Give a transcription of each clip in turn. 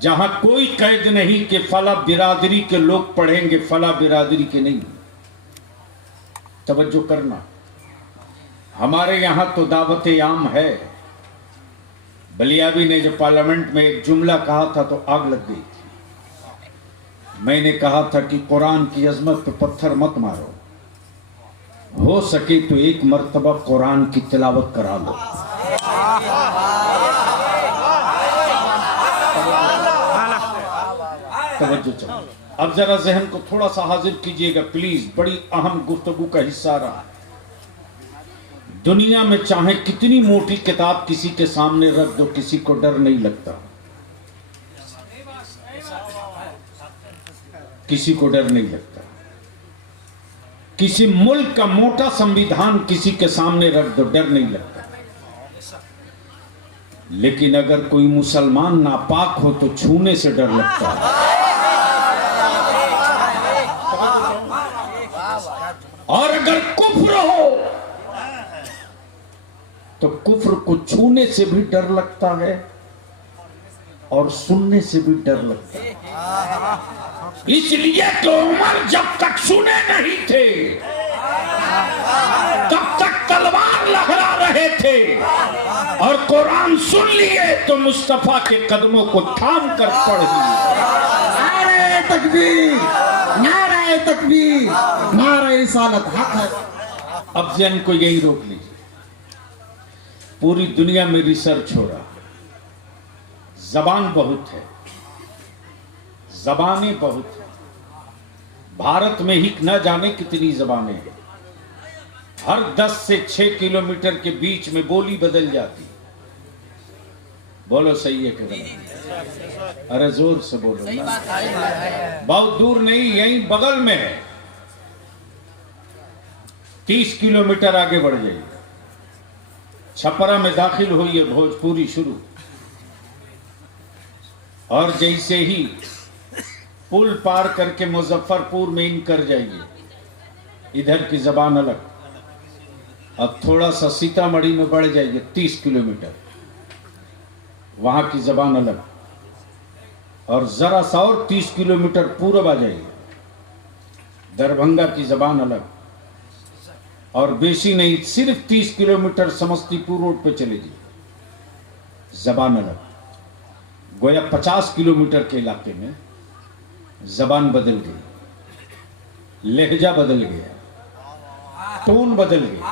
जहां कोई कैद नहीं कि फला बिरादरी के लोग पढ़ेंगे, फला बिरादरी के नहीं। तवज्जो करना, हमारे यहां तो दावत आम है। बलियाबी ने जो पार्लियामेंट में एक जुमला कहा था तो आग लग गई थी। मैंने कहा था कि कुरान की अजमत पे पत्थर मत मारो, हो सके तो एक मर्तबा कुरान की तिलावत करा लो। तवज्जो चाहिए। अब जरा जहन को थोड़ा सा हाजिर कीजिएगा प्लीज, बड़ी अहम गुफ्तगू का हिस्सा रहा है। दुनिया में चाहे कितनी मोटी किताब किसी के सामने रख दो, किसी को डर नहीं लगता, किसी को डर नहीं लगता। किसी मुल्क का मोटा संविधान किसी के सामने रख दो, डर नहीं लगता। लेकिन अगर कोई मुसलमान नापाक हो तो छूने से डर लगता है। और अगर कुफ्र हो तो कुफ्र को छूने से भी डर लगता है और सुनने से भी डर लगता है। इसलिए तो उमर जब तक सुने नहीं थे तब तक तलवार लहरा रहे थे, और कुरान सुन लिए तो मुस्तफा के कदमों को थाम कर पढ़ लिए। नारे तकबीर, नारे तकबीर, नारे रिसालत हक है। अब जन को यही रोक लीजिए। पूरी दुनिया में रिसर्च हो रहा, जबान बहुत है, जबानें बहुत है। भारत में ही न जाने कितनी जबानें हैं। हर 10 से 6 किलोमीटर के बीच में बोली बदल जाती। बोलो सही है कि गलत? अरे जोर से बोलो ना। बहुत दूर नहीं, यहीं बगल में है। 30 किलोमीटर आगे बढ़ जाइए, छपरा में दाखिल हुई है भोजपुरी शुरू, और जैसे ही पुल पार करके मुजफ्फरपुर में इन कर जाइए, इधर की जबान अलग। अब थोड़ा सा सीतामढ़ी में बढ़ जाइए 30 किलोमीटर, वहां की जबान अलग। और जरा सा और 30 किलोमीटर पूरब आ जाइए, दरभंगा की जबान अलग। और बेसी नहीं, सिर्फ 30 किलोमीटर समस्तीपुर रोड पे चले जाइए, जबान अलग। गोया 50 किलोमीटर के इलाके में जबान बदल गई, लहजा बदल गया, टोन बदल गया।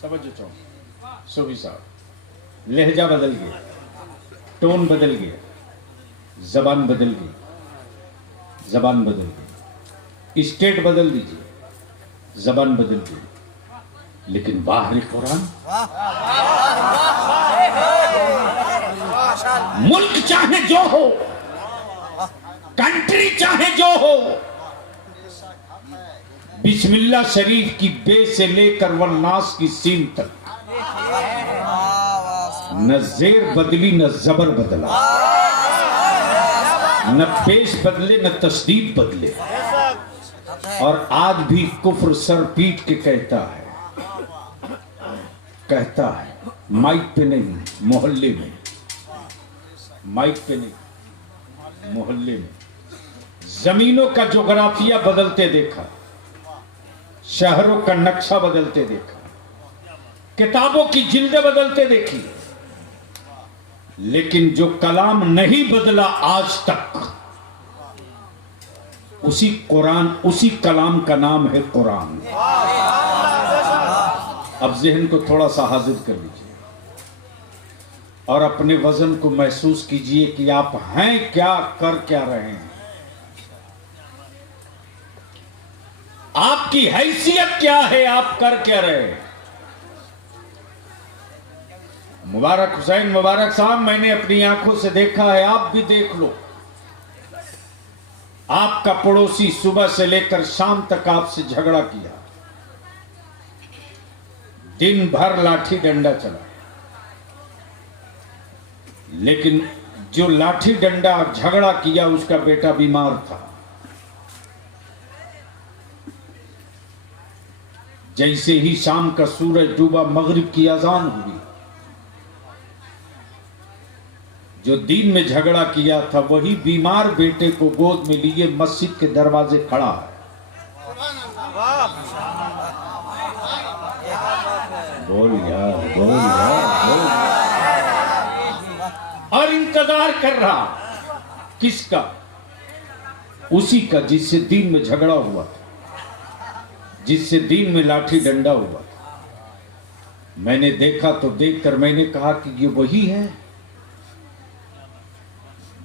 समझ जाओ सोभी साहब, लहजा बदल गया, टोन बदल गया, जबान बदल गई, जबान बदल गई। स्टेट बदल दीजिए, जबान बदल गई। लेकिन बाहरी कुरान, मुल्क चाहे जो हो, कंट्री चाहे जो हो, बिस्मिल्लाह शरीफ की बे से लेकर वन्नास की सीन तक न जेर बदली न जबर बदला, न पेश बदले न तस्दीक बदले। और आज भी कुफ्र सर पीट के कहता है माइक पे नहीं, मोहल्ले में, माइक पे नहीं, मोहल्ले में। जमीनों का जोग्राफिया बदलते देखा, शहरों का नक्शा बदलते देखा, किताबों की जिल्दें बदलते देखी, लेकिन जो कलाम नहीं बदला आज तक, उसी कुरान, उसी कलाम का नाम है कुरान। अब जहन को थोड़ा सा हाजिर कर लीजिए और अपने वजन को महसूस कीजिए कि आप हैं क्या, कर क्या रहे हैं। आपकी हैसियत क्या है, आप कर क्या रहे हैं। मुबारक हुसैन, मुबारक साहब, मैंने अपनी आंखों से देखा है, आप भी देख लो। आपका पड़ोसी सुबह से लेकर शाम तक आपसे झगड़ा किया, दिन भर लाठी डंडा चला, लेकिन जो लाठी डंडा झगड़ा किया उसका बेटा बीमार था। जैसे ही शाम का सूरज डूबा मगरिब की अजान हुई। जो दिन में झगड़ा किया था वही बीमार बेटे को गोद में लिए मस्जिद के दरवाजे खड़ा है। बोल यार, बोल यार, बोल। और इंतजार कर रहा किसका? उसी का जिससे दिन में झगड़ा हुआ था, जिससे दिन में लाठी डंडा हुआ था। मैंने देखा तो देखकर मैंने कहा कि ये वही है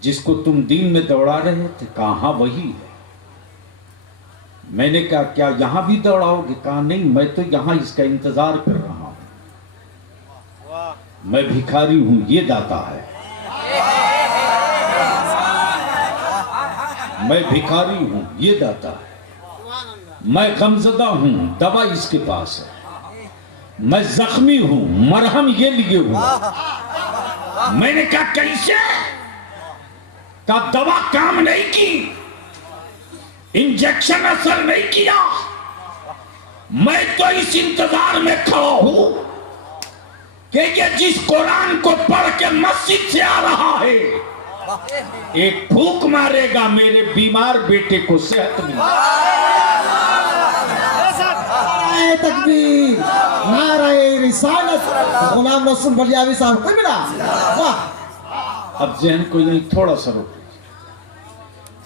जिसको तुम दिन में दौड़ा रहे थे। कहा वही है। मैंने कहा क्या यहां भी दौड़ाओगे? कहा नहीं, मैं तो यहां इसका इंतजार कर रहा हूं। मैं भिखारी हूं, ये दाता है। मैं भिखारी हूं, ये दाता है। मैं गमज़दा हूं, दवा इसके पास है। मैं जख्मी हूं, मरहम ये लिए हुआ। मैंने कहा कैसे? का दवा काम नहीं की, इंजेक्शन असर नहीं किया। मैं तो इस इंतजार में खड़ा हूं कि ये जिस कुरान को पढ़ के मस्जिद से आ रहा है एक फूंक मारेगा, मेरे बीमार बेटे को सेहत मिले। नारे तकबीर, नारे रिसालत। गुलाम रसूल बलियावी साहब को मिला। वाह। अब जहन को यही थोड़ा सा रोक।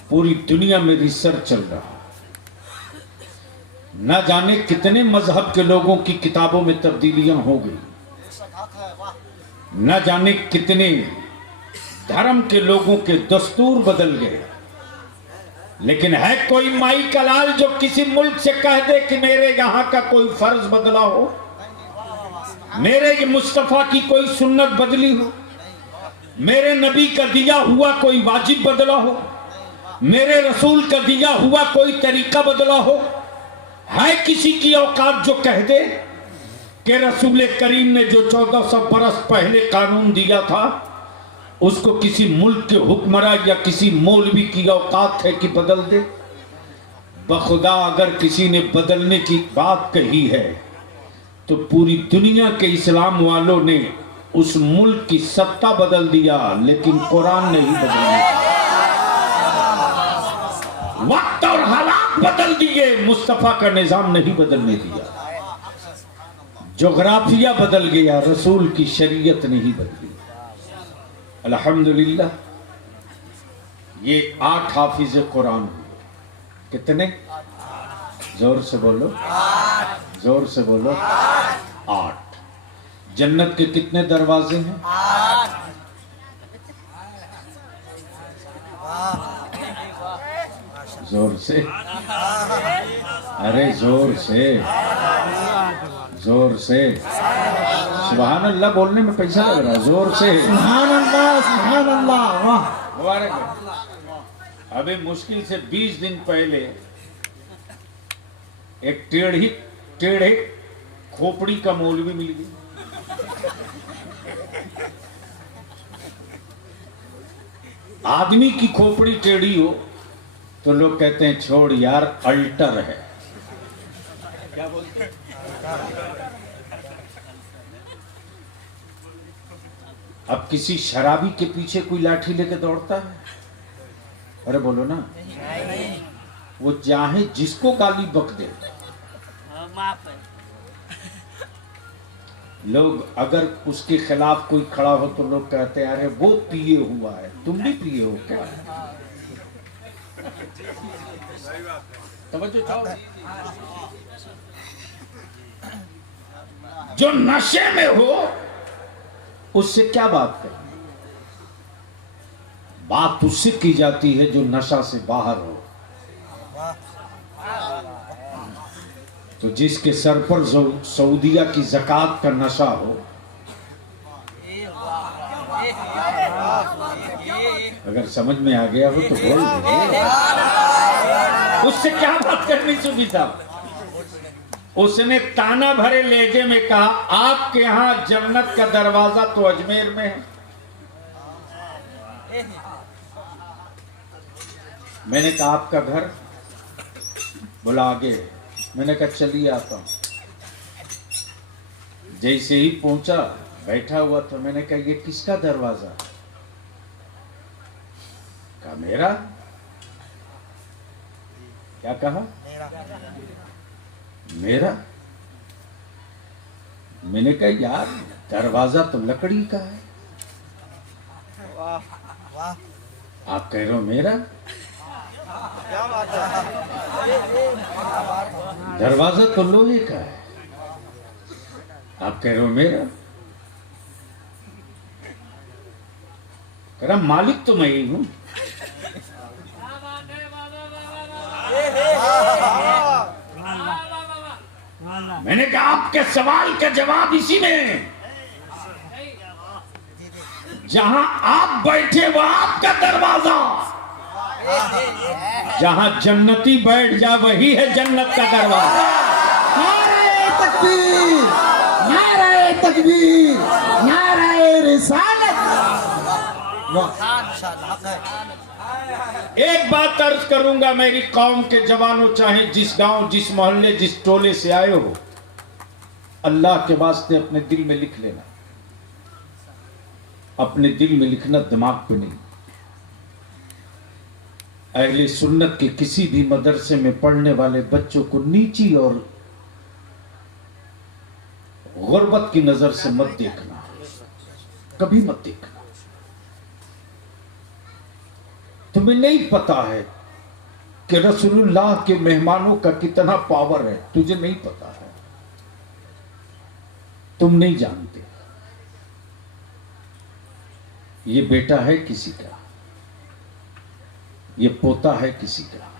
पूरी दुनिया में रिसर्च चल रहा है। न जाने कितने मजहब के लोगों की किताबों में तब्दीलियां हो गई। न जाने कितने धर्म के लोगों के दस्तूर बदल गए। लेकिन है कोई माई का लाल जो किसी मुल्क से कह दे कि मेरे यहां का कोई फर्ज बदला हो, मेरे मुस्तफा की कोई सुन्नत बदली हो, मेरे नबी का दिया हुआ कोई वाजिब बदला हो, मेरे रसूल का दिया हुआ कोई तरीका बदला हो? है किसी की औकात जो कह दे कि रसूल करीम ने जो 1400 बरस पहले कानून दिया था उसको किसी मुल्क के हुक्मरान या किसी मौलवी की औकात है कि बदल दे? बखुदा अगर किसी ने बदलने की बात कही है तो पूरी दुनिया के इस्लाम वालों ने उस मुल्क की सत्ता बदल दिया, लेकिन कुरान नहीं बदला। वक्त और हालात बदल दिए, मुस्तफा का निजाम नहीं बदलने दिया। जोग्राफिया बदल गया, रसूल की शरीयत नहीं बदली। अल्हम्दुलिल्लाह ये 8 हाफिज कुरान हुए। कितने? जोर से बोलो, जोर से बोलो। 8। जन्नत के कितने दरवाजे हैं? 8। जोर से, अरे जोर से, जोर से। सुभान अल्लाह बोलने में पैसा लग रहा है। जोर से सुभान अल्लाह, सुभान अल्लाह। वाह। मुबारक। अभी मुश्किल से 20 दिन पहले एक टेढ़े खोपड़ी का मौलवी मिल गई। आदमी की खोपड़ी टेढ़ी हो तो लोग कहते हैं छोड़ यार, अल्टर है। क्या बोलते हैं? अब किसी शराबी के पीछे कोई लाठी लेके दौड़ता है? अरे बोलो ना। वो चाहे जिसको गाली बक दे। लोग अगर उसके खिलाफ कोई खड़ा हो तो लोग कहते हैं अरे वो पिए हुआ है। तुम भी पिए हो क्या? तवज्जो चाहो। जो नशे में हो उससे क्या बात करें? बात उससे की जाती है जो नशा से बाहर हो। तो जिसके सर पर सऊदिया की ज़कात का नशा हो, अगर समझ में आ गया हो तो बोल दीजिए। उससे क्या बात करनी सुबी साहब? उसने ताना भरे लहजे में कहा आपके यहां जन्नत का दरवाजा तो अजमेर में है। मैंने कहा आपका घर? बोला आगे। मैंने कहा चलिए आता हूं। जैसे ही पहुंचा, बैठा हुआ तो मैंने कहा ये किसका दरवाजा? कहा मेरा। क्या कहा? मेरा। मैंने कहा यार दरवाजा तो लकड़ी का है, आप कह रहे हो मेरा? दरवाजा तो लोहे का है, आप कह रहे हो मेरा? कह रहा मालिक तो मैं ही हूं। मैंने कहा आपके सवाल का जवाब इसी में है। जहां आप बैठे वो आपका दरवाजा, जहां जन्नती बैठ जा वही है जन्नत का दरवाजा। नारे तकबीर, नारे तकबीर, नारे रिसालत। एक बात अर्ज करूंगा मेरी कौम के जवानों, चाहे जिस गांव, जिस मोहल्ले, जिस टोले से आए हो, अल्लाह के वास्ते अपने दिल में लिख लेना। अपने दिल में लिखना, दिमाग पे नहीं। अहले सुन्नत के किसी भी मदरसे में पढ़ने वाले बच्चों को नीची और गुर्बत की नजर से मत देखना, कभी मत देखना। तुम्हें नहीं पता है कि रसूलुल्लाह के मेहमानों का कितना पावर है, तुझे नहीं पता है, तुम नहीं जानते। ये बेटा है किसी का, ये पोता है किसी का,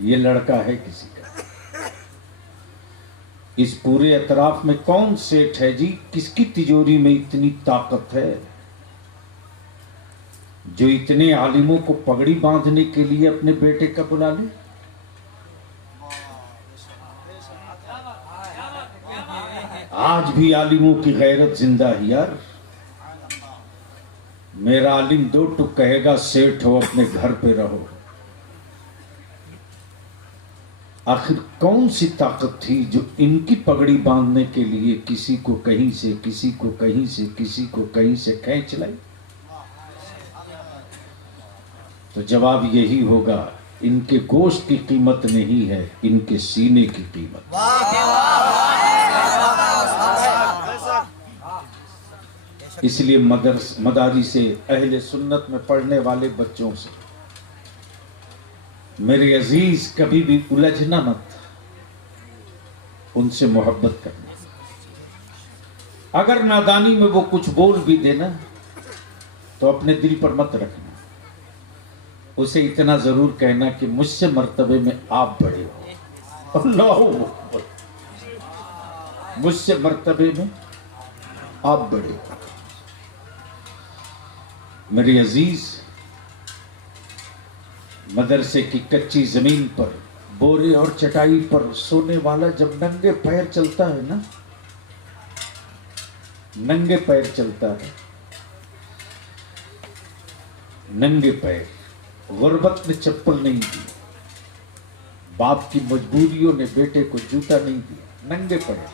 ये लड़का है किसी का। इस पूरे एतराफ में कौन सेठ है जी, किसकी तिजोरी में इतनी ताकत है जो इतने आलिमों को पगड़ी बांधने के लिए अपने बेटे का बुला ले? आज भी आलिमों की गैरत जिंदा है यार। मेरा आलिम दो टुक कहेगा, सेठ हो अपने घर पे रहो। आखिर कौन सी ताकत थी जो इनकी पगड़ी बांधने के लिए किसी को कहीं से, किसी को कहीं से, किसी को कहीं से खींच लाई? तो जवाब यही होगा, इनके गोश्त की कीमत नहीं है, इनके सीने की कीमत। इसलिए मदारी से अहले सुन्नत में पढ़ने वाले बच्चों से मेरे अजीज कभी भी उलझना मत, उनसे मोहब्बत करना। अगर नादानी में वो कुछ बोल भी देना तो अपने दिल पर मत रखना, उसे इतना जरूर कहना कि मुझसे मर्तबे में आप बड़े हो। अल्लाह अकबर, मुझसे मर्तबे में आप बड़े हो। मेरे अजीज, मदरसे की कच्ची जमीन पर बोरे और चटाई पर सोने वाला जब नंगे पैर चलता है ना, नंगे पैर चलता है, नंगे पैर, गुर्बत ने चप्पल नहीं दी, बाप की मजबूरियों ने बेटे को जूता नहीं दिया, नंगे पैर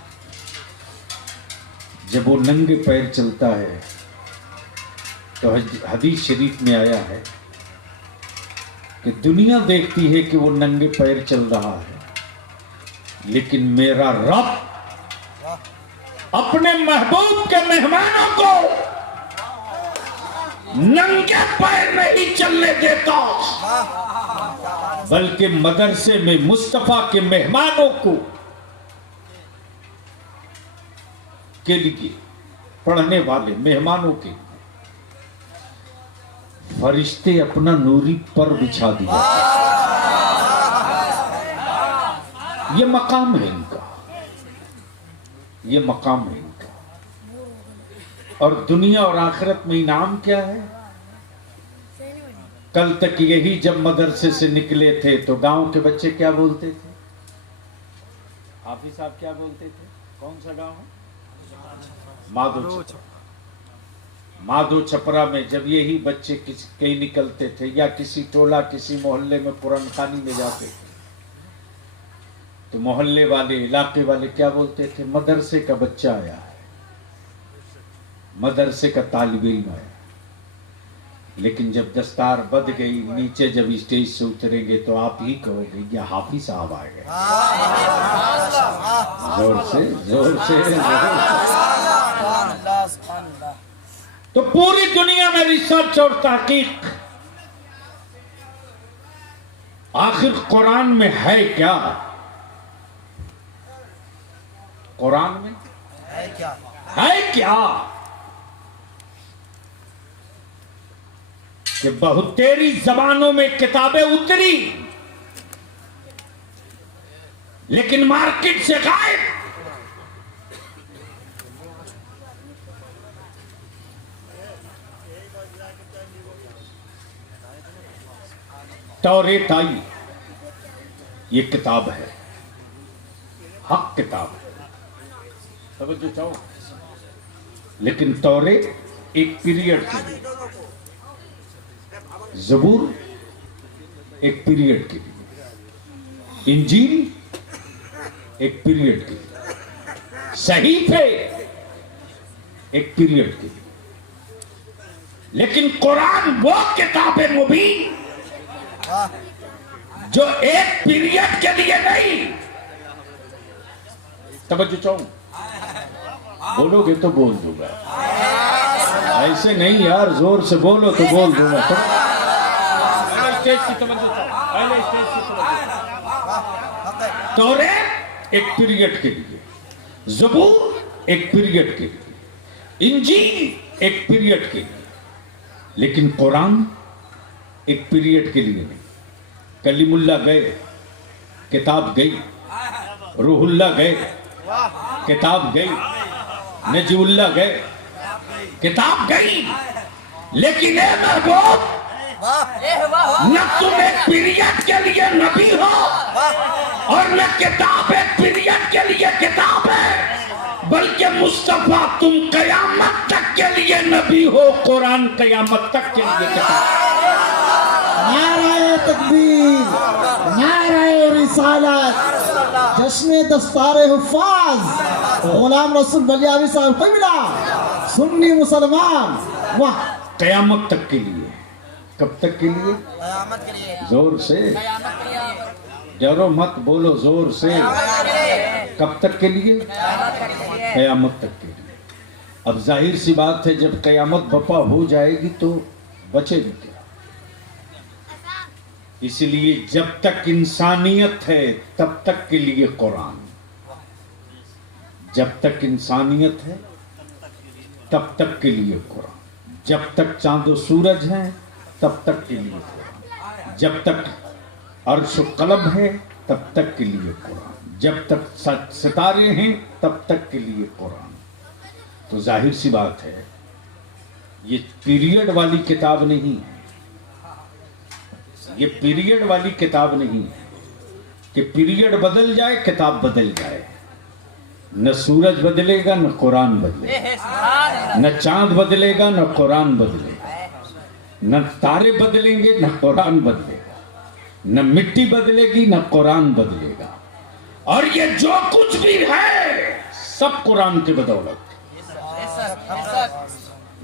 जब वो नंगे पैर चलता है तो हदीस शरीफ में आया है कि दुनिया देखती है कि वो नंगे पैर चल रहा है, लेकिन मेरा रब अपने महबूब के मेहमानों को नंगे पैर नहीं चलने देता, बल्कि मदरसे में मुस्तफा के मेहमानों को के लिए, पढ़ने वाले मेहमानों के फरिश्ते अपना नूरी पर बिछा दिया। ये मकाम है इनका, ये मकाम है इनका। और दुनिया और आखिरत में इनाम क्या है? कल तक यही जब मदरसे से निकले थे तो गांव के बच्चे क्या बोलते थे? हाफिज साहब क्या बोलते थे? कौन सा गांव है? माधो छपरा में जब यही बच्चे कहीं निकलते थे या किसी टोला, किसी मोहल्ले में कुरान खानी में जाते थे तो मोहल्ले वाले, इलाके वाले क्या बोलते थे, मदरसे का बच्चा आया है, मदरसे का तालिब इल्म आया। लेकिन जब दस्तार बद गई, नीचे जब स्टेज से उतरेंगे तो आप ही कहोगे ये हाफिज साहब आ गए। जोर से जोर से जोर से। तो पूरी दुनिया में रिसर्च और तहकीक, आखिर कुरान में है क्या? कुरान में है क्या कि बहुत तेरी जबानों में किताबें उतरी लेकिन मार्केट से गायब। तौरेत आई, ये किताब है, हक किताब है, समझो चाहो। लेकिन तौरेत एक पीरियड के लिए, ज़बूर एक पीरियड के लिए, इंजील एक पीरियड के लिए, सहीफे एक पीरियड के लिए। लेकिन कुरान वो किताब है मुबीन जो एक पीरियड के लिए नहीं। तवज्जो चाहूं, बोलोगे तो बोल दूंगा, ऐसे नहीं यार, जोर से बोलो तो बोल दूंगा। स्टेज की तवज्जो चाहो, पहले स्टेज की तवज्जो। तौरेत एक पीरियड के लिए, ज़बूर एक पीरियड के लिए, इंजील एक पीरियड के लिए, लेकिन कुरान एक पीरियड के लिए नहीं। कलीमुल्लाह गए, किताब गई, रूहुल्लाह गए, किताब गई, नजीउल्लाह गए, किताब गई, लेकिन ए महबूब, न तुम एक पीरियड के लिए नबी हो और न किताब एक पीरियड के लिए किताब है, बल्कि मुस्तफा तुम कयामत तक के लिए नबी हो, कुरान कयामत तक के लिए किताब। नाराए तकबीर, नाराए रिसालत, जश्न दस्तारे हुफ़ाज़, गुलाम रसूल बलियावी साहब क़िबला, सुन्नी मुसलमान। वाह, कयामत तक के लिए। कब तक के लिए? कयामत के लिए। जोर से, कयामत के लिए। डरो मत, बोलो जोर से। कब तक के लिए? कयामत तक के लिए। अब जाहिर सी बात है, जब कयामत बपा हो जाएगी तो बचेगी क्या? इसलिए जब तक इंसानियत है तब तक के लिए कुरान, जब तक इंसानियत है तब तक के लिए कुरान, जब तक चांदो सूरज हैं तब तक के लिए कुरान, जब तक अर्श कलम है तब तक के लिए कुरान, जब तक सितारे हैं तब तक के लिए कुरान। तो जाहिर सी बात है, ये पीरियड वाली किताब नहीं है, ये पीरियड वाली किताब नहीं है कि पीरियड बदल जाए किताब बदल जाए। न सूरज बदलेगा न कुरान बदलेगा, न चांद बदलेगा न कुरान बदलेगा, न तारे बदलेंगे न कुरान बदलेगा, न मिट्टी बदलेगी न कुरान बदलेगा। और ये जो कुछ भी है सब कुरान की बदौलत।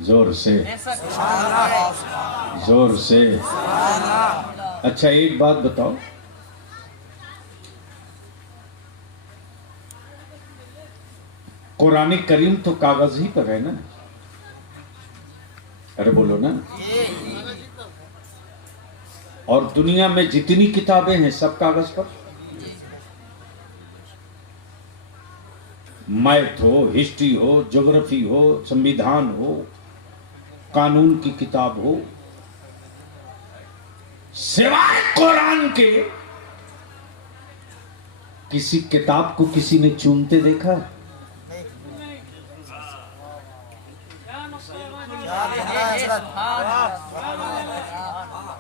जोर से, जोर से। अच्छा एक बात बताओ, कुरान करीम तो कागज ही पर है ना? अरे बोलो ना। और दुनिया में जितनी किताबें हैं सब कागज पर। मैथ हो, हिस्ट्री हो, ज्योग्राफी हो, संविधान हो, कानून की किताब हो, सिवाय कुरान के किसी किताब को किसी ने चूमते देखा?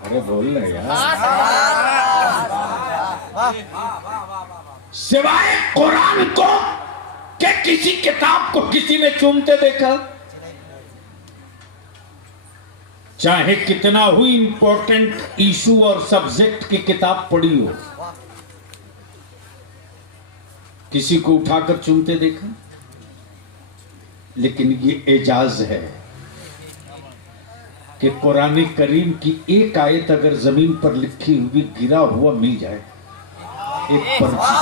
अरे बोल रहे यार। सिवाय कुरान को क्या किसी किताब को किसी ने चूमते देखा? चाहे कितना हुई इंपॉर्टेंट इशू और सब्जेक्ट की किताब पढ़ी हो, किसी को उठाकर चूमते देखा, लेकिन ये एजाज है कि कुरान करीम की एक आयत अगर जमीन पर लिखी हुई गिरा हुआ मिल जाए, एक पर्ची,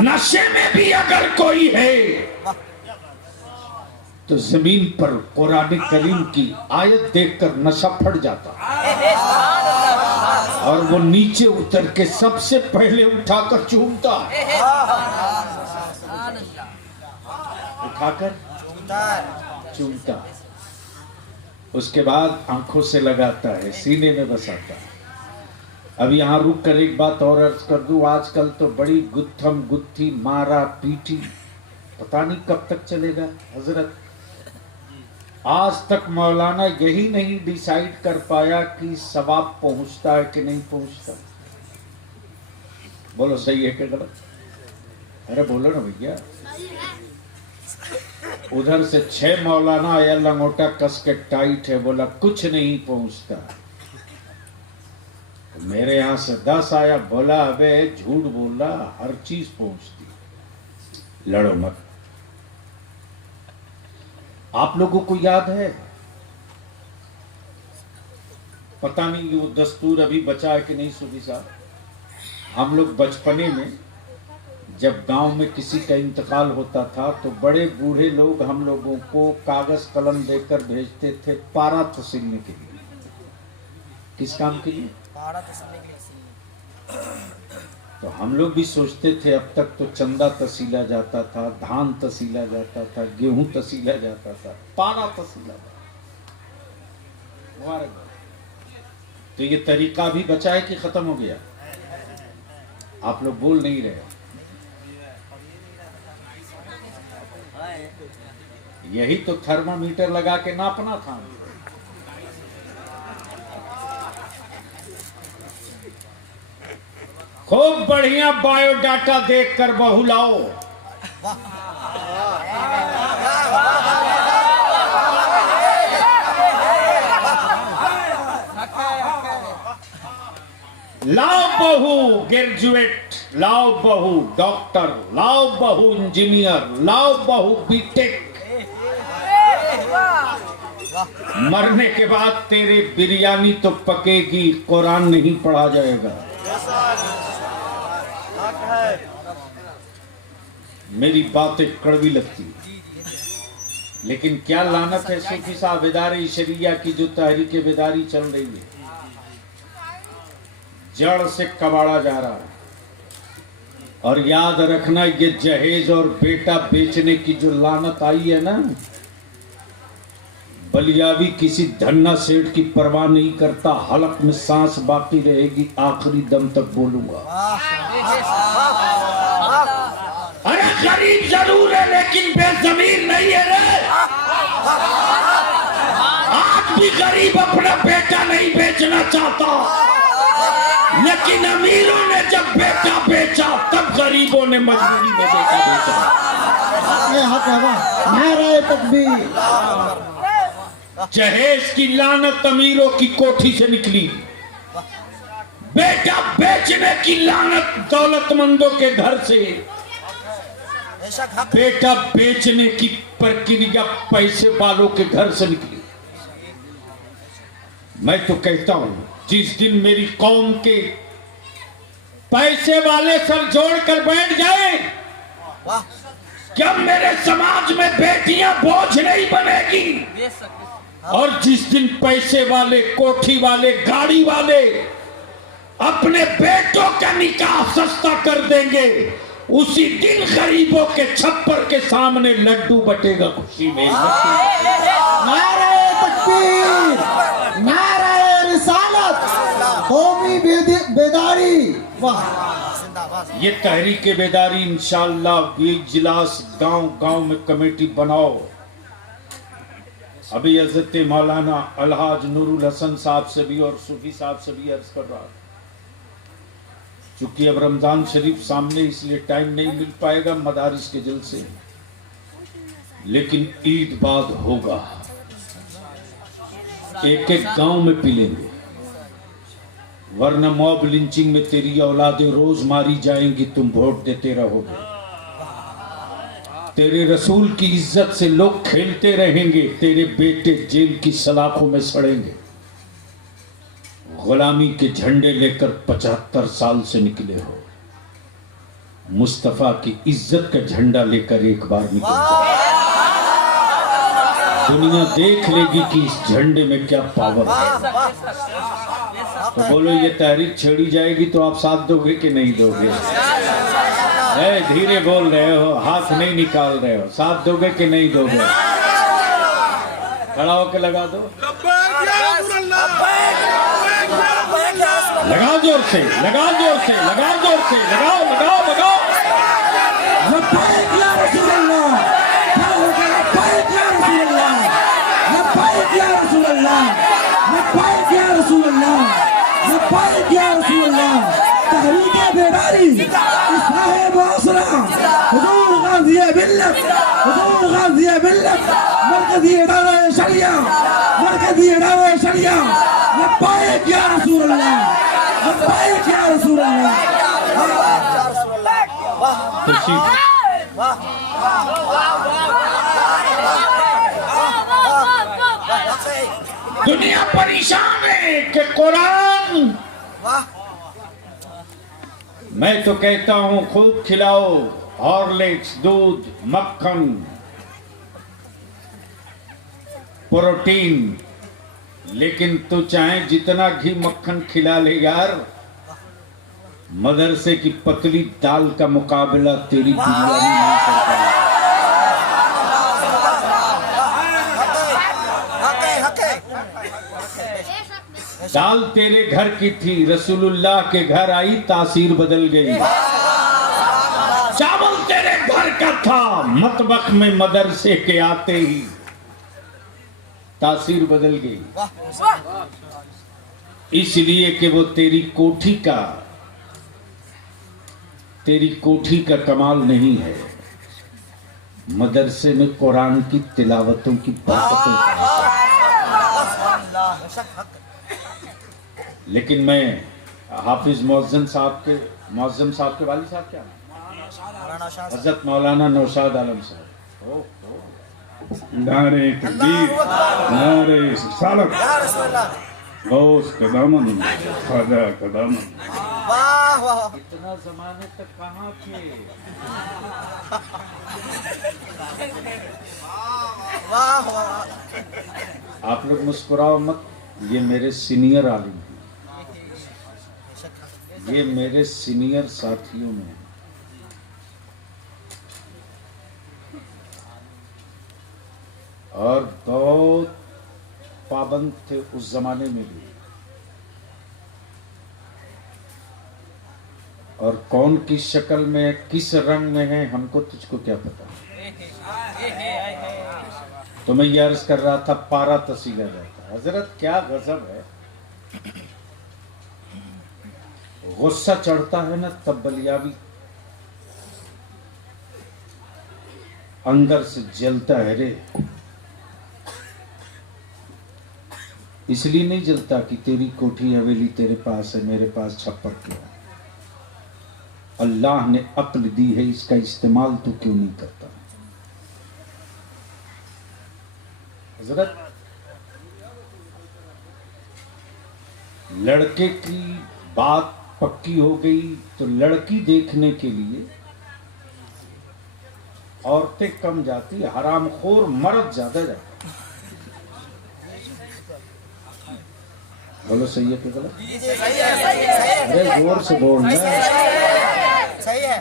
नशे में भी अगर कोई है तो जमीन पर कुरान करीम की आयत देखकर नशा फट जाता और वो नीचे उतर के सबसे पहले उठाकर चूमता है, उठाकर चूमता है, उसके बाद आंखों से लगाता है, सीने में बसाता है। अब यहाँ रुक कर एक बात और अर्ज कर दूं, आजकल तो बड़ी गुत्थम गुत्थी मारा पीटी, पता नहीं कब तक चलेगा हजरत। आज तक मौलाना यही नहीं डिसाइड कर पाया कि सवाब पहुंचता है कि नहीं पहुंचता। बोलो सही है कि गलत? अरे बोलो ना भैया। उधर से 6 मौलाना आया, लंगोटा कस के टाइट है, बोला कुछ नहीं पहुंचता। तो मेरे यहां से 10 आया, बोला अबे झूठ बोला, हर चीज पहुंचती, लड़ो मत। आप लोगों को याद है, पता नहीं वो दस्तूर अभी बचा है कि नहीं सूफी साहब, हम लोग बचपने में जब गांव में किसी का इंतकाल होता था तो बड़े बूढ़े लोग हम लोगों को कागज कलम देकर भेजते थे पारा तसीलने के लिए। किस काम के लिए? पारा तसीलने के लिए। तो हम लोग भी सोचते थे अब तक तो चंदा तसीला जाता था, धान तसीला जाता था, गेहूं तसीला जाता था, पारा तसीला जाता। तो ये तरीका भी बचा है कि खत्म हो गया? आप लोग बोल नहीं रहे। यही तो थर्मामीटर लगा के नापना था। खूब बढ़िया बायोडाटा देखकर बहू लाओ। लाओ बहू ग्रेजुएट, लाओ बहू डॉक्टर, लाओ बहू इंजीनियर, लाओ बहू बीटेक। मरने के बाद तेरे बिरयानी तो पकेगी, कुरान नहीं पढ़ा जाएगा। मेरी बातें कड़वी लगती, लेकिन क्या लानत है सूफी साहब, बेदारी शरिया की जो तहरीक बेदारी चल रही है, जड़ से कबाड़ा जा रहा है। और याद रखना, ये जहेज और बेटा बेचने की जो लानत आई है ना, बलियावी किसी धन्ना सेठ की परवाह नहीं करता, हलक में सांस बाकी रहेगी, आखिरी दम तक बोलूंगा। अरे गरीब जरूर है लेकिन बेजमीर नहीं है रे। आज भी गरीब अपना बेटा नहीं बेचना चाहता, लेकिन अमीरों ने जब बेटा बेचा तब गरीबों ने मजबूरी में बेटा बेचा। ये हक है वाह, नारे तकबीर। जहेज की लानत अमीरों की कोठी से निकली, बेटा बेचने की लानत दौलतमंदों के घर से, बेटा बेचने की प्रक्रिया पैसे वालों के घर से निकली। मैं तो कहता हूं, जिस दिन मेरी कौम के पैसे वाले सर जोड़कर बैठ जाए, क्या मेरे समाज में बेटियां बोझ नहीं बनेगी। और जिस दिन पैसे वाले, कोठी वाले, गाड़ी वाले अपने बेटों का निकाह सस्ता कर देंगे, उसी दिन गरीबों के छप्पर के सामने लड्डू बटेगा खुशी में। नारे तकबीर, नारे रिसालत, कौमी बेदारी। वाह, ये तहरीक बेदारी इंशाअल्लाह ये इजलास गांव गांव में कमेटी बनाओ। अभी हज़रत मौलाना अलहाज नूरुल हसन साहब से भी और सूफी साहब से भी अर्ज कर रहा, चूंकि अब रमजान शरीफ सामने, इसलिए टाइम नहीं मिल पाएगा मदारिस के जलसे, लेकिन ईद बाद होगा। एक एक गांव में पी लेंगे, वरना मॉब लिंचिंग में तेरी औलादें रोज मारी जाएंगी, तुम वोट देते रहोगे। तेरे रसूल की इज्जत से लोग खेलते रहेंगे, तेरे बेटे जेल की सलाखों में सड़ेंगे। गुलामी के झंडे लेकर 75 साल से निकले हो, मुस्तफा की इज्जत का झंडा लेकर एक बार निकल जाओ। दुनिया देख लेगी कि इस झंडे में क्या पावर है। तो बोलो, ये तहरीक छेड़ी जाएगी तो आप साथ दोगे कि नहीं दोगे? धीरे बोल रहे हो, हाथ नहीं निकाल रहे हो, साथ दोगे कि नहीं दोगे? खड़ा होकर लगा दो, लगा जोर से, लगा जोर से, लगा जोर से, लगाओ लगाओ लगाओ। लब्बैक या रसूल अल्लाह, लब्बैक या रसूल अल्लाह, लब्बैक या रसूल अल्लाह, लब्बैक या रसूल अल्लाह, लब्बैक या रसूल अल्लाह। तहरीक बेदारी, इस्लाह मुआसरा, हुजूर गाज़िया बिल्लत, हुजूर गाज़िया बिल्लत, मरकज़ी इदारा शरिया, मरकज़ी इदारा शरिया। लब्बैक या रसूल अल्लाह, लब्बैक या रसूल अल्लाह। दुनिया परेशान है कि कुरान, मैं तो कहता हूं खूब खिलाओ, हॉर्लिक्स, दूध, मक्खन, प्रोटीन, लेकिन तू चाहे जितना घी मक्खन खिला ले यार, मदरसे की पतली दाल का मुकाबला तेरी बिरयानी नहीं कर पाएगी। दाल तेरे घर की थी, रसूलुल्लाह के घर आई, तासीर बदल गई। चावल तेरे घर का था, मतबख में मदरसे के आते ही तासीर बदल गई। इसलिए कि वो तेरी कोठी का कमाल नहीं है, मदरसे में कुरान की तिलावतों की बरकतों का। लेकिन मैं हाफिज मुअज्जम साहब के वाली साहब क्या हजरत मौलाना नौशाद आलम साहब, नारे तकबीर, नारे रिसालत, गौस का दामन, ख्वाजा का दामन। इतना जमाने तक कहाँ थे? आप लोग मुस्कुराओ मत, ये मेरे सीनियर आलिम हैं, ये मेरे सीनियर साथियों में, और बहुत पाबंद थे उस जमाने में भी। और कौन किस शक्ल में, किस रंग में है, हमको तुझको क्या पता। तो मैं ये अर्ज कर रहा था, पारा तसीला जाता। हजरत क्या गजब है, गुस्सा चढ़ता है ना तब बलियावी अंदर से जलता है रे। इसलिए नहीं जलता कि तेरी कोठी हवेली तेरे पास है, मेरे पास छप्पर क्यों? अल्लाह ने अक्ल दी है, इसका इस्तेमाल तू क्यों नहीं करता? हजरत, लड़के की बात पक्की हो गई तो लड़की देखने के लिए औरतें कम जाती, हरामखोर मर्द ज्यादा जाता। बोलो सही है कि गलत? अरे जोर से बोलना।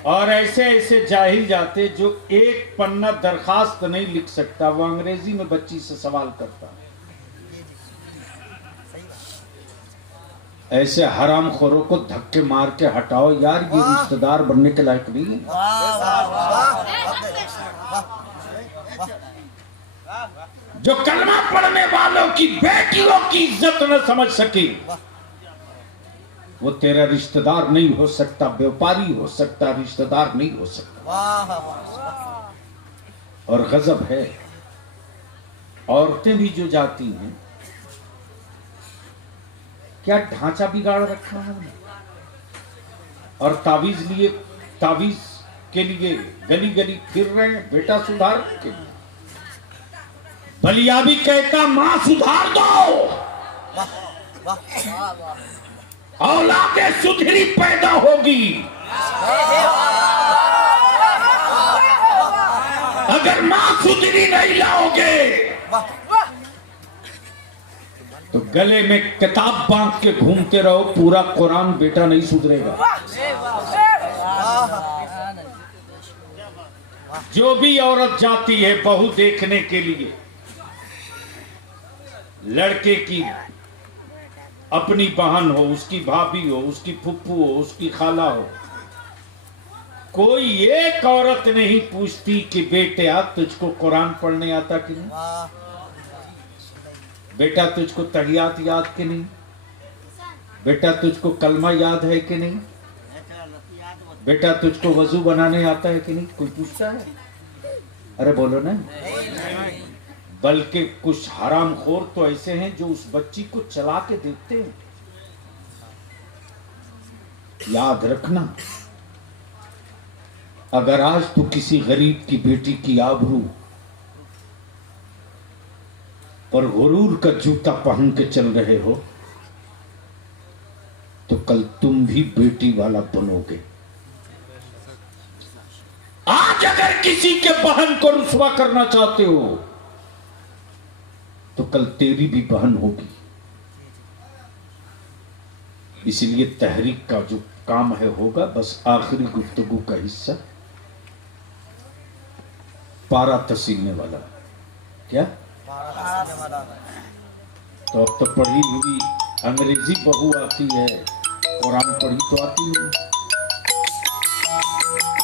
और ऐसे ऐसे जाहिल जाते जो एक पन्ना दरखास्त नहीं लिख सकता, वो अंग्रेजी में बच्ची से सवाल करता। ऐसे हरामखोरों को धक्के मार के हटाओ यार, ये रिश्तेदार बनने के लायक नहीं है। जो कलमा पढ़ने वालों की बेटियों की इज्जत न समझ सके, वो तेरा रिश्तेदार नहीं हो सकता, व्यापारी हो सकता, रिश्तेदार नहीं हो सकता। और गजब है, औरतें भी जो जाती हैं क्या ढांचा बिगाड़ रखा है। और तावीज के लिए गली गली फिर रहे हैं बेटा सुधार के। बलिया भी कहता मां सुधार दो, औलादे सुधरी पैदा होगी। अगर मां सुधरी नहीं लाओगे तो गले में किताब बांध के घूमते रहो, पूरा कुरान बेटा नहीं सुधरेगा। जो भी औरत जाती है बहू देखने के लिए, लड़के की अपनी बहन हो, उसकी भाभी हो, उसकी फुप्पू हो, उसकी खाला हो, कोई एक औरत नहीं पूछती कि बेटे तुझको कुरान पढ़ने आता कि नहीं, बेटा तुझको तहियात याद कि नहीं, बेटा तुझको कलमा याद है कि नहीं, बेटा तुझको वजू बनाने आता है कि नहीं, कोई पूछता है? अरे बोलो ना। बल्कि कुछ हरामखोर तो ऐसे हैं जो उस बच्ची को चला के देखते हैं। याद रखना, अगर आज तू किसी गरीब की बेटी की आबरू पर गुरूर का जूता पहन के चल रहे हो तो कल तुम भी बेटी वाला बनोगे। आज अगर किसी के बहन को रुसवा करना चाहते हो तो कल तेरी भी बहन होगी। इसलिए तहरीक का जो काम है होगा, बस आखिरी गुफ्तगू का हिस्सा पारा तसीलने वाला। क्या तो अब तो पढ़ी हुई अंग्रेजी बहू आती है, कुरान पढ़ी तो आती नहीं।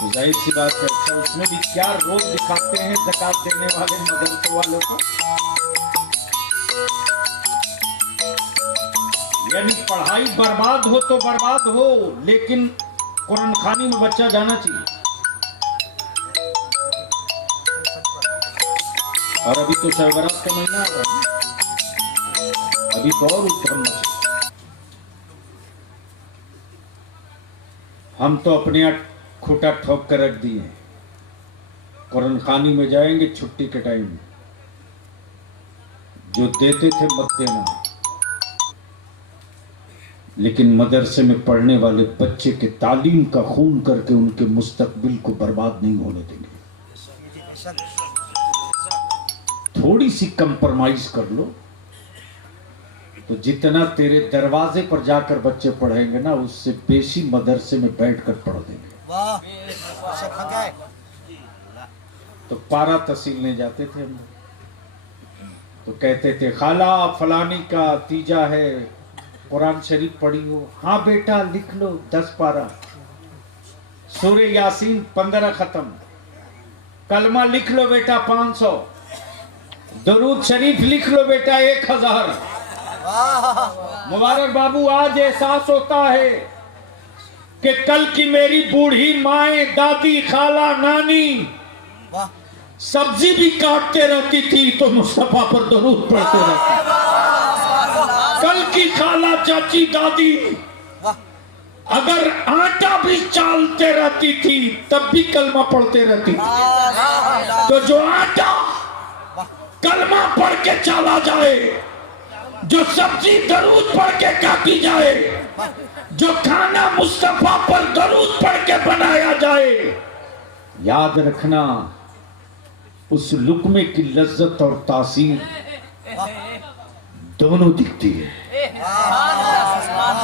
जाहिर सी बात है। अच्छा उसमें भी क्या रोल दिखाते हैं ज़कात देने वाले मदरसे वालों को। यानी पढ़ाई बर्बाद हो तो बर्बाद हो, लेकिन कुरान खानी में बच्चा जाना चाहिए। और अभी तो शबरात का महीना आ रहा है, अभी तो और उत्तम। हम तो अपने यहाँ खूटा ठोक कर रख दिए। कुरान खानी में जाएंगे छुट्टी के टाइम, जो देते थे मत देना, लेकिन मदरसे में पढ़ने वाले बच्चे के तालीम का खून करके उनके मुस्तकबिल को बर्बाद नहीं होने देंगे। थोड़ी सी कंप्रोमाइज कर लो तो जितना तेरे दरवाजे पर जाकर बच्चे पढ़ेंगे ना, उससे बेशी मदरसे में बैठकर पढ़ देंगे। तो पारा तहसीलने जाते थे हम, तो कहते थे खाला फलानी का तीजा है, कुरान शरीफ पढ़ी हो? हाँ बेटा लिख लो 10 पारा, सूरे यासीन 15 खत्म, कलमा लिख लो बेटा 500, दरूद शरीफ लिख लो बेटा 1000। मुबारक बाबू, आज एहसास होता है कि कल की मेरी बूढ़ी माएं, दादी, खाला, नानी सब्जी भी काटते रहती थी तो मुस्तफा पर दरूद पढ़ते रहती। कल की खाला, चाची, दादी अगर आटा भी चालते रहती थी तब भी कलमा पढ़ते रहती थी। तो जो आटा कलमा पढ़ के चाला जाए, जो सब्जी दरूद पढ़ के काटी जाए, जो खाना मुस्तफा पर दरूद पढ़ के बनाया जाए, याद रखना उस लुकमे की लज्जत और तासीर दोनों दिखती है।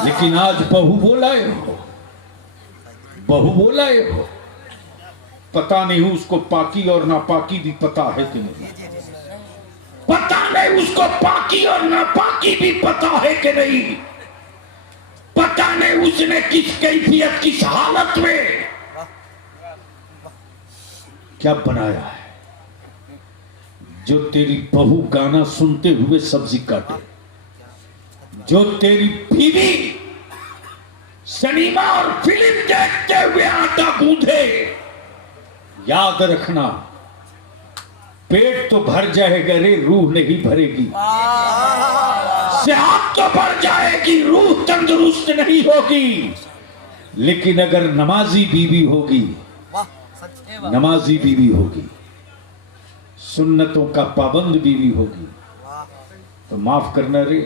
लेकिन आज बहू बोलाए हो, बहू बोलाए हो, पता नहीं उसको पाकी और नापाकी भी पता है कि नहीं, पता नहीं उसको पाकी और नापाकी भी पता है कि नहीं, पता नहीं उसने किस कैफियत, किस हालत में क्या बनाया है, जो तेरी बहू गाना सुनते हुए सब्जी काटे, जो तेरी बीवी सिनेमा और फिल्म देखते हुए आटा गूंधे। याद रखना पेट तो भर जाएगा रे, रूह नहीं भरेगी। सेहत तो बढ़ जाएगी, रूह तंदुरुस्त नहीं होगी, लेकिन अगर नमाजी बीवी होगी, वाह सच है वाह नमाजी बीवी होगी, सुन्नतों का पाबंद बीवी होगी, वाह तो माफ करना रे,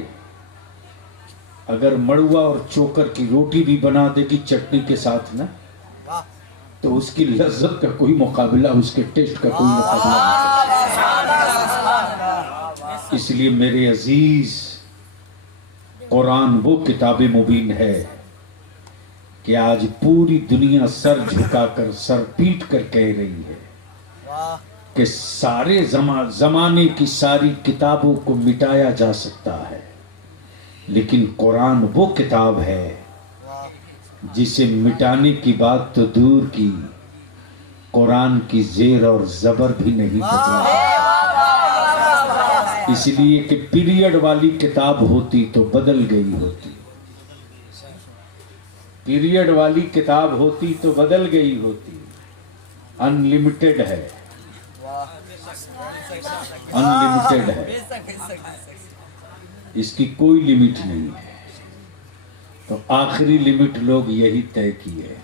अगर मड़ुआ और चोकर की रोटी भी बना देगी चटनी के साथ ना, वाह तो उसकी लज्जत का कोई मुकाबला, उसके टेस्ट का कोई मुकाबला नहीं। इसलिए मेरे अजीज, कुरान वो किताब मुबीन है कि आज पूरी दुनिया सर झुकाकर, सर पीट कर कह रही है वाह कि सारे जमाने की सारी किताबों को मिटाया जा सकता है, लेकिन कुरान वो किताब है वाह जिसे मिटाने की बात तो दूर की, कुरान की जेर और जबर भी नहीं बदला। इसलिए कि पीरियड वाली किताब होती तो बदल गई होती, पीरियड वाली किताब होती तो बदल गई होती। अनलिमिटेड है, अनलिमिटेड है, इसकी कोई लिमिट नहीं है। तो आखिरी लिमिट लोग यही तय किए,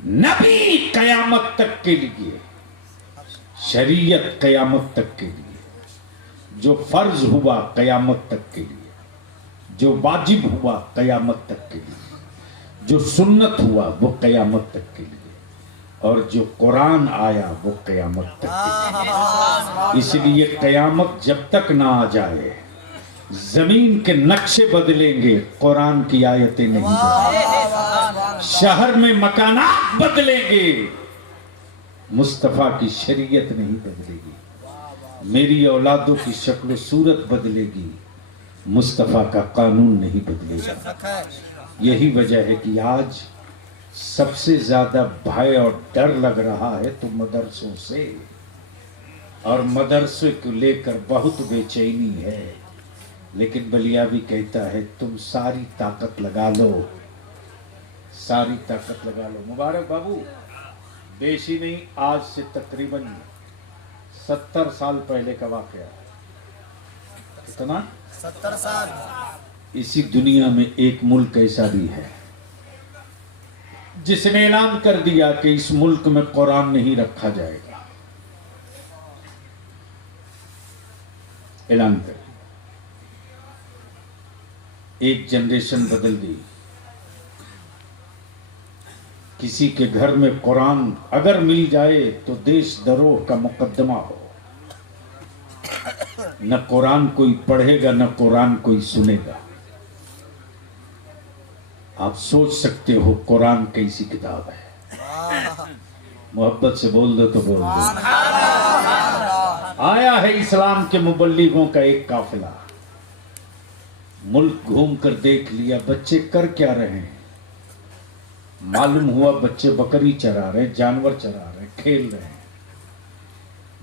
नबी कयामत तक के लिए, शरीयत कयामत तक के लिए, जो फर्ज हुआ कयामत तक के लिए, जो वाजिब हुआ कयामत तक के लिए, जो सुन्नत हुआ वो कयामत तक के लिए, और जो कुरान आया वो कयामत तक के लिए। इसलिए कयामत जब तक ना आ जाए, जमीन के नक्शे बदलेंगे, कुरान की आयतें नहीं बदलेंगी। शहर में मकानात बदलेंगे, मुस्तफा की शरीयत नहीं बदलेगी। मेरी औलादों की शक्ल सूरत बदलेगी, मुस्तफा का कानून नहीं बदलेगा। यही वजह है कि आज सबसे ज्यादा भय और डर लग रहा है तो मदरसों से, और मदरसे को लेकर बहुत बेचैनी है। लेकिन बलियावी कहता है तुम सारी ताकत लगा लो, सारी ताकत लगा लो। मुबारक बाबू, बेशी नहीं, आज से तकरीबन 70 साल पहले का वाकया है। कितना? 70 साल। इसी दुनिया में एक मुल्क ऐसा भी है जिसने ऐलान कर दिया कि इस मुल्क में कुरान नहीं रखा जाएगा। ऐलान कर, एक जनरेशन बदल दी। किसी के घर में कुरान अगर मिल जाए तो देशद्रोह का मुकदमा हो। न कुरान कोई पढ़ेगा, न कुरान कोई सुनेगा। आप सोच सकते हो कुरान कैसी किताब है। मोहब्बत से बोल दो तो बोल दो। आया है इस्लाम के मुबल्लिगों का एक काफिला, मुल्क घूम कर देख लिया बच्चे कर क्या रहे हैं। मालूम हुआ बच्चे बकरी चरा रहे, जानवर चरा रहे, खेल रहे हैं।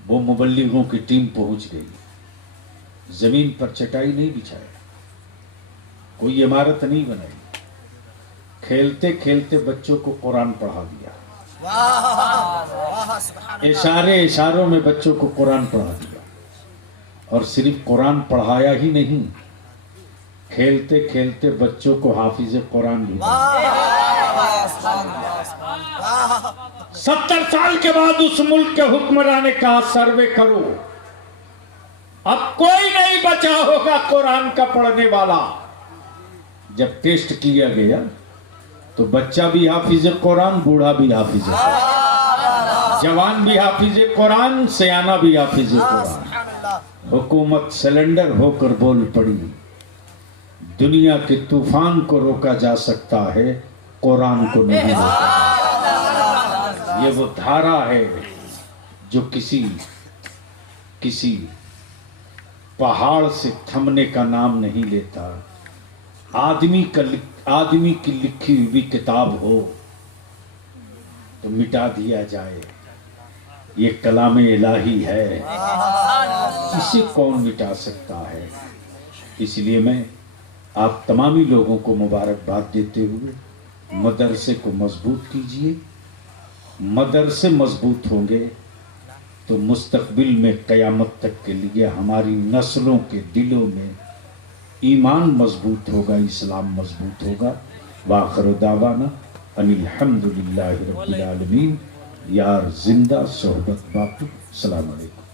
वो मुबल्लिगों की टीम पहुंच गई, जमीन पर चटाई नहीं बिछाया, कोई इमारत नहीं बनाई, खेलते खेलते बच्चों को कुरान पढ़ा दिया। इशारे इशारों में बच्चों को कुरान पढ़ा दिया। और सिर्फ कुरान पढ़ाया ही नहीं, खेलते खेलते बच्चों को हाफिज कुरान भी। 70 साल के बाद उस मुल्क के हुक्मरान ने कहा सर्वे करो, अब कोई नहीं बचा होगा कुरान का पढ़ने वाला। जब टेस्ट किया गया तो बच्चा भी हाफिज कुरान, बूढ़ा भी हाफिज कुरान, जवान भी हाफिज कुरान, सयाना भी हाफिज कुरान। हुकूमत सिलेंडर होकर बोल पड़ी, दुनिया के तूफान को रोका जा सकता है, कुरान को नहीं रोका। ये वो धारा है जो किसी पहाड़ से थमने का नाम नहीं लेता। आदमी की लिखी हुई किताब हो तो मिटा दिया जाए, ये कलाम इलाही है, इसे कौन मिटा सकता है। इसलिए मैं आप तमामी लोगों को मुबारकबाद देते हुए मदरसे को मजबूत कीजिए। मदरसे मजबूत होंगे तो मुस्तकबिल में कयामत तक के लिए हमारी नस्लों के दिलों में ईमान मजबूत होगा, इस्लाम मजबूत होगा। वाखिर दावाना अनिल हम्दुलिल्लाहि रब्बिल आलमीन। यार जिंदा, सोहबत बाकी। अस्सलाम वालेकुम।